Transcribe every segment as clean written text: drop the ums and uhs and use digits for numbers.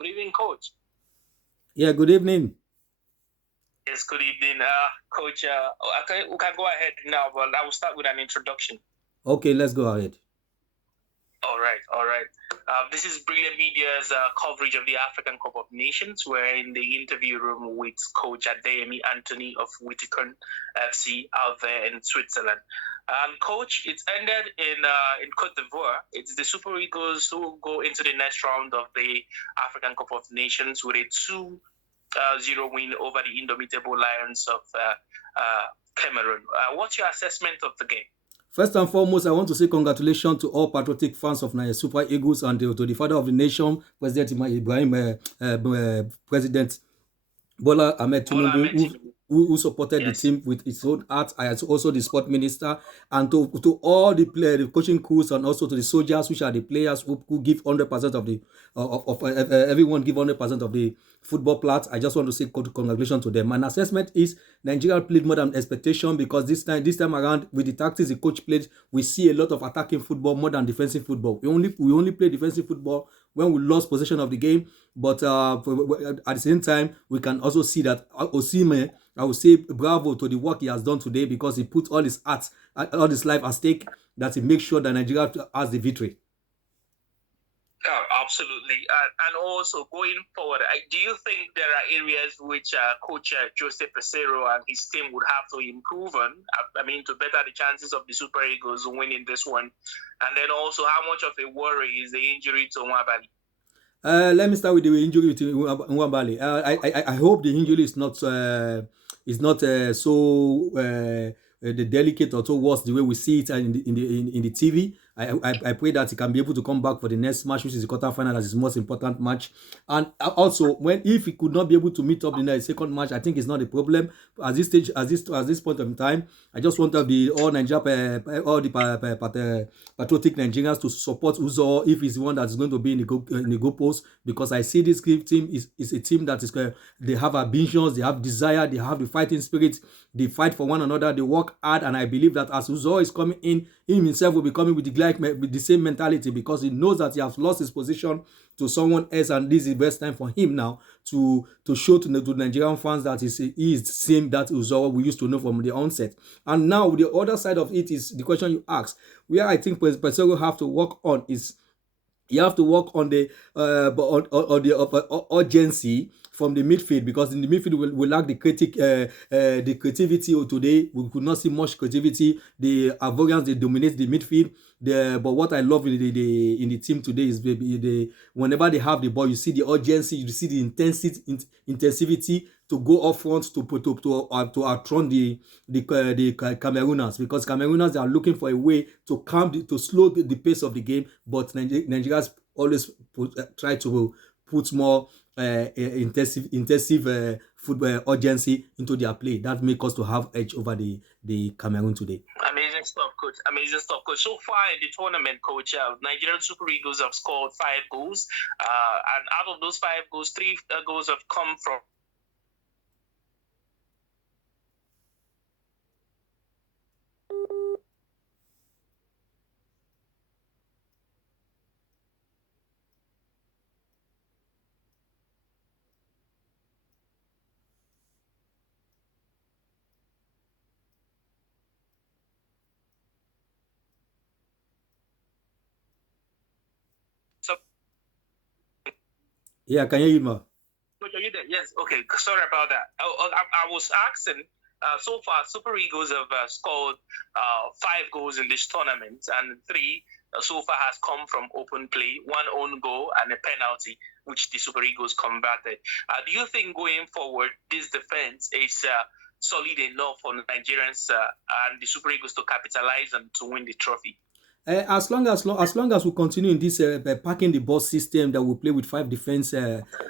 Good evening, Coach. Yeah, good evening. Yes, good evening, Coach. We can go ahead now, but I will start with an introduction. Okay, let's go ahead. All right. This is Brilliant Media's coverage of the African Cup of Nations. We're in the interview room with Coach Adeyemi Anthony of Whitticon FC out there in Switzerland. Coach, it's ended in Cote d'Ivoire. It's the Super Eagles who go into the next round of the African Cup of Nations with a 2-0 win over the indomitable Lions of Cameroon. What's your assessment of the game? First and foremost, I want to say congratulations to all patriotic fans of Nigeria Super Eagles and to the father of the nation, President Bola Ahmed Tinubu, who supported the team with his own heart, as also the sport minister, and to all the players, the coaching crews, and also to the soldiers, which are the players who give 100% of the everyone give 100% of the football plat. I just want to say congratulations to them. My assessment is Nigeria played more than expectation, because this time around, with the tactics the coach played, we see a lot of attacking football more than defensive football. We only play defensive football when we lost possession of the game, but at the same time, we can also see that Osimhen, I would say bravo to the work he has done today, because he put all his heart, all his life at stake, that he makes sure that Nigeria has the victory. Oh, absolutely. And also going forward, do you think there are areas which Coach Jose Pesero and his team would have to improve on? I mean, to better the chances of the Super Eagles winning this one? And then also, how much of a worry is the injury to Nwabali? Let me start with the injury to Nwabali. I hope the injury is not so the delicate or so worse the way we see it in the TV. I pray that he can be able to come back for the next match, which is the quarterfinal, as his most important match. And also, if he could not be able to meet up in the second match, I think it's not a problem. At this stage, at this point of time, I just want all the patriotic Nigerians to support Uzo if he's the one that's going to be in the goal post, because I see this team is a team that is they have ambitions, they have desire, they have the fighting spirit, they fight for one another, they work hard, and I believe that as Uzo is coming in, him himself will be coming with the same mentality, because he knows that he has lost his position to someone else, and this is the best time for him now to show to Nigerian fans that he is the same that Uzo we used to know from the onset. And now the other side of it is the question you asked, where I think Pesero have to work on is you have to work on the urgency from the midfield, because in the midfield we lack the creativity today. We could not see much creativity. The Ivorians, they dominate the midfield. But what I love in the team today is whenever they have the ball, you see the urgency, you see the intensivity to go up front to outrun the Camerooners, because Camerooners are looking for a way to slow the pace of the game, but Nigerians always try to put more intensive football urgency into their play. That makes us to have edge over the Cameroon today. Amazing stuff, Coach. Amazing stuff, Coach. So far in the tournament, Coach, Nigerian Super Eagles have scored 5 goals. And out of those 5 goals, 3 goals have come from Yeah, can you hear you, Ma? Yes, okay. Sorry about that. I was asking, so far, Super Eagles have scored 5 goals in this tournament, and 3 so far has come from open play, 1 own goal and a penalty, which the Super Eagles converted. Do you think going forward, this defense is solid enough for Nigerians and the Super Eagles to capitalize and to win the trophy? As long as we continue in this packing the ball system that we play with 5 defense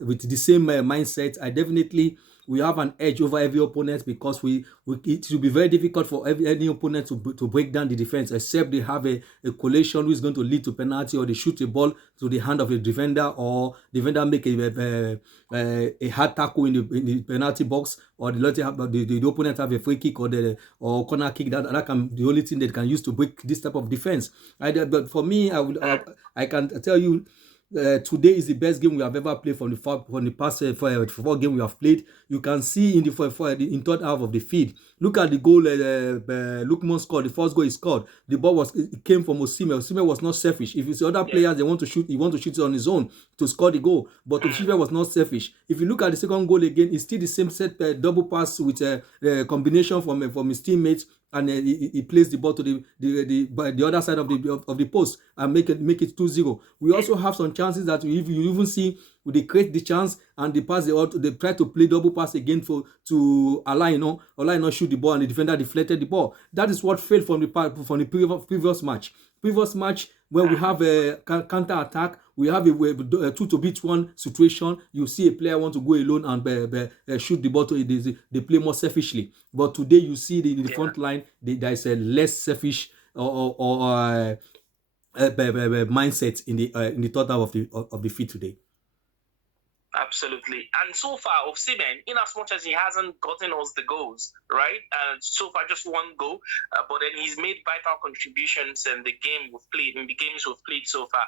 with the same mindset, I definitely we have an edge over every opponent, because it will be very difficult for any opponent to break down the defense, except they have a collation who is going to lead to penalty, or they shoot a ball to the hand of a defender, or the defender make a hard tackle in the penalty box, or the opponent have a free kick or corner kick. That can the only thing they can use to break this type of defense. But for me, I can tell you, today is the best game we have ever played from the past 4 games we have played. You can see in in third half of the field. Look at the goal Lukman scored. The first goal he scored. The ball it came from Osimhen. Osimhen was not selfish. If it's other players they want to shoot, he want to shoot it on his own to score the goal. But Osimhen was not selfish. If you look at the second goal again, it's still the same set double pass with a combination from his teammates, and he plays the ball to the other side of the post and make it 2-0. We also have some chances that if you even see they create the chance and they try to play double pass again to Alaino. Alaino shoot the ball and the defender deflected the ball. That is what failed from the previous match. Previous match, when we have a counter attack, we have a 2 to beat 1 situation. You see a player want to go alone and shoot the ball. They play more selfishly. But today you see in the front line there is a less selfish or mindset in the third half of the field today. Absolutely. And so far, Osimhen, in as much as he hasn't gotten us the goals, right? So far, just one goal, but then he's made vital contributions in the games we've played so far.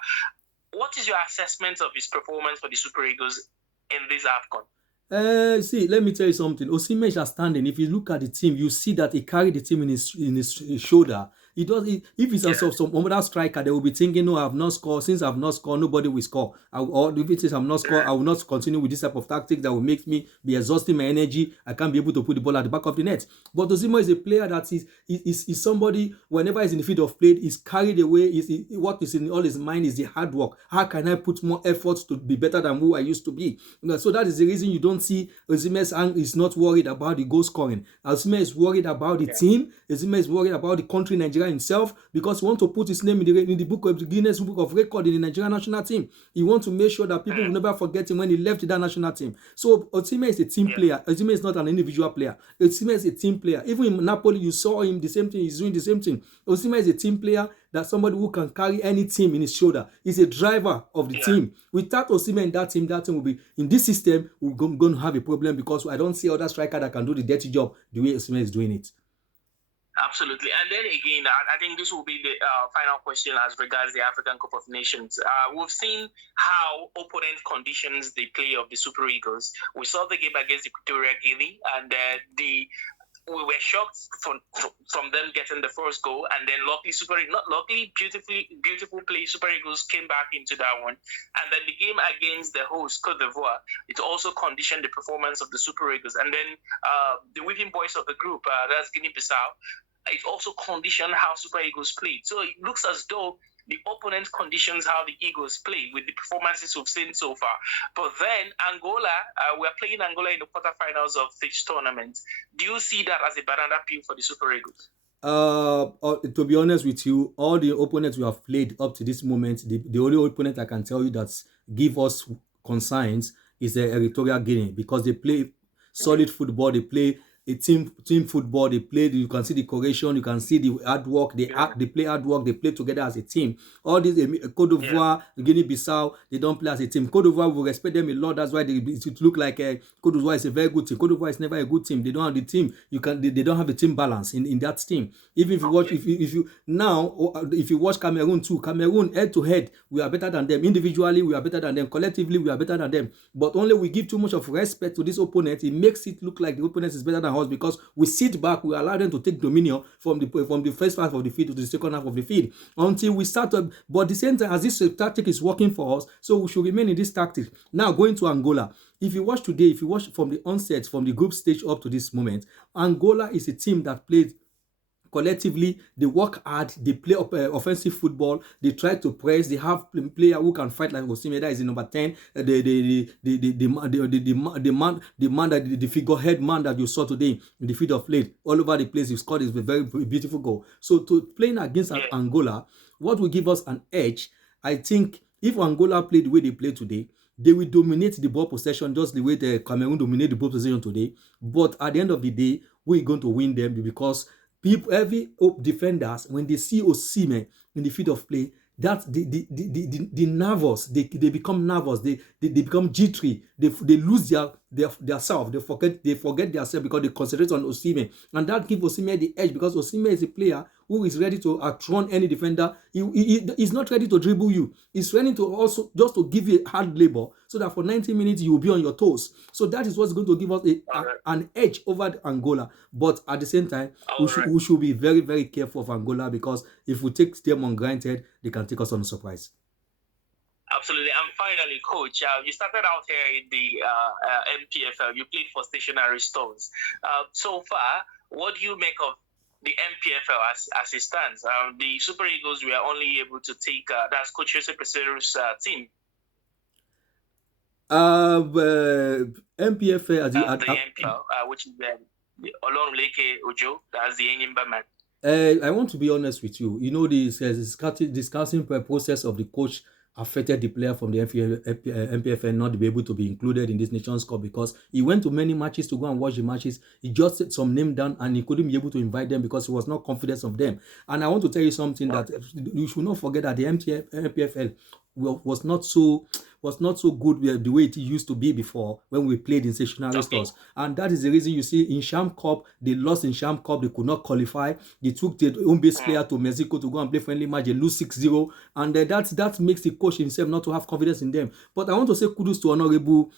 What is your assessment of his performance for the Super Eagles in this AFCON? See, let me tell you something. Osimhen is outstanding. If you look at the team, you see that he carried the team in his shoulder. He does. If it's some other striker, they will be thinking, "No, I have not scored. Since I have not scored, nobody will score." Or if it is I have not scored, I will not continue with this type of tactics that will make me be exhausting my energy. I can't be able to put the ball at the back of the net. But Osimhen is a player that is somebody. Whenever he's in the field of play, he's carried away. What is in all his mind is the hard work. How can I put more effort to be better than who I used to be? So that is the reason you don't see Osimhen is not worried about the goal scoring. Osimhen is worried about the team. Osimhen is worried about the country, Nigeria himself, because he wants to put his name in the book of the Guinness Book of Record in the Nigerian national team. He wants to make sure that people will never forget him when he left that national team. So Osimhen is a team player. Osimhen is not an individual player. Osimhen is a team player. Even in Napoli, you saw him the same thing. He's doing the same thing. Osimhen is a team player. That's somebody who can carry any team in his shoulder. He's a driver of the team. Without Osimhen in that team will be in this system. We're going to have a problem because I don't see other striker that can do the dirty job the way Osimhen is doing it. Absolutely. And then again, I think this will be the final question as regards the African Cup of Nations. We've seen how opponent conditions the play of the Super Eagles. We saw the game against Equatorial Guinea, and we were shocked from them getting the first goal, and then beautiful play. Super Eagles came back into that one, and then the game against the host Cote d'Ivoire, it also conditioned the performance of the Super Eagles, and then the whipping boys of the group, that's Guinea-Bissau, it also conditioned how Super Eagles played. So it looks as though the opponent conditions how the Eagles play with the performances we've seen so far. But then Angola, we're playing Angola in the quarterfinals of this tournament. Do you see that as a banana peel for the Super Eagles? To be honest with you, all the opponents we have played up to this moment, the only opponent I can tell you that give us concerns is the Equatorial Guinea, because they play solid football, they play a team football, they play. You can see the cohesion, you can see the hard work. They play hard work. They play together as a team. All these Cote d'Ivoire, Guinea-Bissau, they don't play as a team. Cote d'Ivoire, we respect them a lot. That's why it look like Cote d'Ivoire is a very good team. Cote d'Ivoire is never a good team. They don't have the team. They don't have a team balance in that team. Even if you watch, if you watch Cameroon too, Cameroon head to head, we are better than them. Individually, we are better than them. Collectively, we are better than them. But only we give too much of respect to this opponent. It makes it look like the opponent is better than us, because we sit back, we allow them to take dominion from the first half of the field to the second half of the field until we start up. But at the same time, as this tactic is working for us, so we should remain in this tactic. Now going to Angola, if you watch today, if you watch from the onset, from the group stage up to this moment, Angola is a team that played collectively. They work hard, they play offensive football, they try to press, they have player who can fight like Osimhen, that is the number 10, the figurehead man that you saw today in the field of play. All over the place, he scored a very beautiful goal. So to playing against Angola, what will give us an edge, I think, if Angola played the way they play today, they will dominate the ball possession just the way the Cameroon dominate the ball possession today. But at the end of the day, we're going to win them, because every defenders, when they see Osimhen in the field of play, that the nervous, they become nervous, they become jittery, they lose their self, they forget their self, because they concentrate on Osimhen, and that gives Osimhen the edge, because Osimhen is a player who is ready to outrun any defender. He's not ready to dribble you. He's ready to also just to give you hard labor so that for 90 minutes you will be on your toes. So that is what's going to give us an edge over Angola. But at the same time, we should be very, very careful of Angola, because if we take them on granted, they can take us on a surprise. Absolutely. And finally, Coach, you started out here in the NPFL. You played for stationary stores. So far, what do you make of the NPFL as it stands? The Super Eagles were only able to take that's Coach Jose Pesero's team. NPFL, the NPFL, which is the Olonleke Ojo, that's the Enyimba man. I want to be honest with you. You know, this discussing process of the coach affected the player from the NPFL not to be able to be included in this Nations Cup, because he went to many matches to go and watch the matches. He just set some name down and he couldn't be able to invite them because he was not confident of them. And I want to tell you something that you should not forget, that the NPFL was not so good the way it used to be before when we played in stationary stores. And that is the reason you see in Sham Cup, they lost in Sham Cup, they could not qualify. They took the home base player to Mexico to go and play friendly match, they lose 6-0, and that makes the coach himself not to have confidence in them. But I want to say kudos to Honorable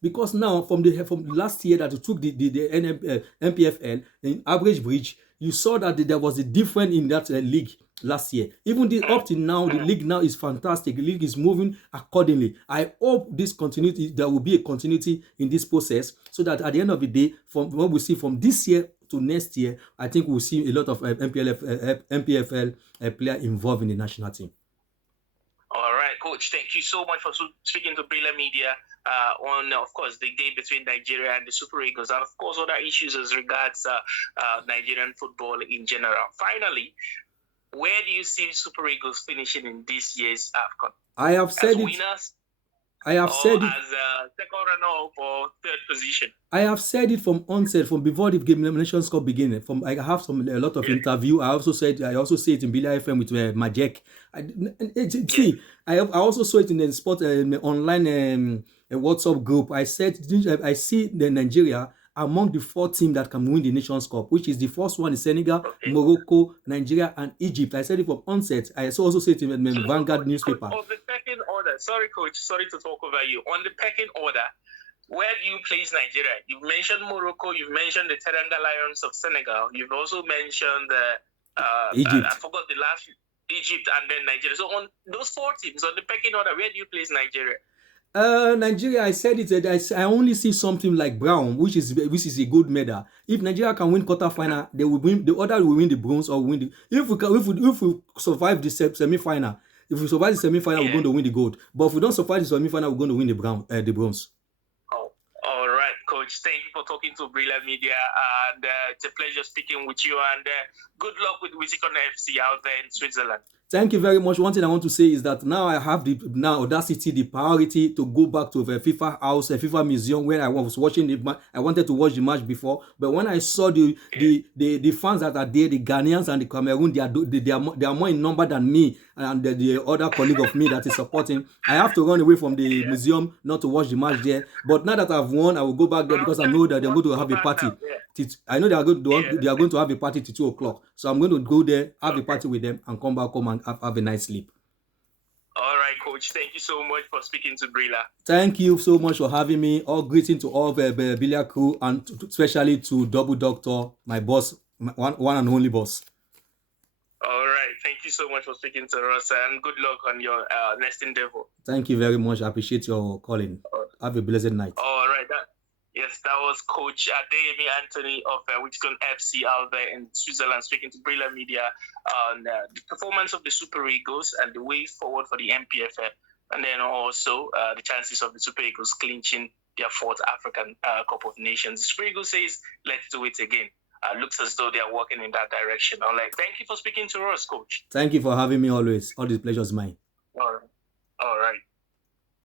because now from last year that you took the NPFL in average bridge, you saw that there was a difference in that league last year. Even up to now, the league now is fantastic. The league is moving accordingly. I hope there will be a continuity in this process, so that at the end of the day, from what we see from this year to next year, I think we'll see a lot of NPFL player involved in the national team. All right, Coach, thank you so much for speaking to Brilla Media on, of course, the game between Nigeria and the Super Eagles, and, of course, other issues as regards Nigerian football in general. Finally, where do you see Super Eagles finishing in this year's AFCON? I have said as it. Winners, I have said it as second runner-up or third position. I have said it from onset, from before the game Nations Cup beginning. I have a lot of interview. I also say it in Billy FM with Majek. I also saw it in the sport online WhatsApp group. I said I see the Nigeria among the 4 teams that can win the Nations Cup, which is the first one is Senegal, Morocco, Nigeria, and Egypt. I said it from onset. I also said it in the Vanguard newspaper. On the pecking order, sorry, Coach, sorry to talk over you. On the pecking order, where do you place Nigeria? You've mentioned Morocco, you've mentioned the Teranga Lions of Senegal, you've also mentioned Egypt. I forgot the last, Egypt, and then Nigeria. So on those 4 teams, on the pecking order, where do you place Nigeria? Nigeria, I said it. I only see something like brown, which is a gold medal. If Nigeria can win quarterfinal, they will win. The other will win the bronze or win the. If we survive the semi-final, if we survive the semi-final, we're going to win the gold. But if we don't survive the semi-final, we're going to win the bronze. Oh, all right, Coach. Thank you for talking to Brilla Media, and it's a pleasure speaking with you. And good luck with Witikon FC out there in Switzerland. Thank you very much. One thing I want to say is that now I have the audacity, the priority to go back to the FIFA house, a FIFA museum where I was watching the match. I wanted to watch the match before, but when I saw the fans that are there, the Ghanaians and the Cameroon, they are more in number than me and the other colleague of me that is supporting. I have to run away from the museum not to watch the match there. But now that I've won, I will go back there because I know that they're going to have a party. I know they are going to have a party till 2 o'clock. So I'm going to go there, have a party with them, and come back home and have a nice sleep. All right, Coach. Thank you so much for speaking to Brilla. Thank you so much for having me. All greeting to all the Billia crew, and especially to Double Doctor, my boss, one and only boss. All right. Thank you so much for speaking to us, and good luck on your next endeavor. Thank you very much. I appreciate your calling. Have a blessed night. All right. That was Coach Adeyemi Anthony of Witikon FC out there in Switzerland, speaking to Brilla Media on the performance of the Super Eagles and the way forward for the NPFL, and then also the chances of the Super Eagles clinching their 4th African Cup of Nations. The Super Eagles says, let's do it again. Looks as though they are working in that direction. All right. Thank you for speaking to us, Coach. Thank you for having me always. All the pleasure is mine. All right.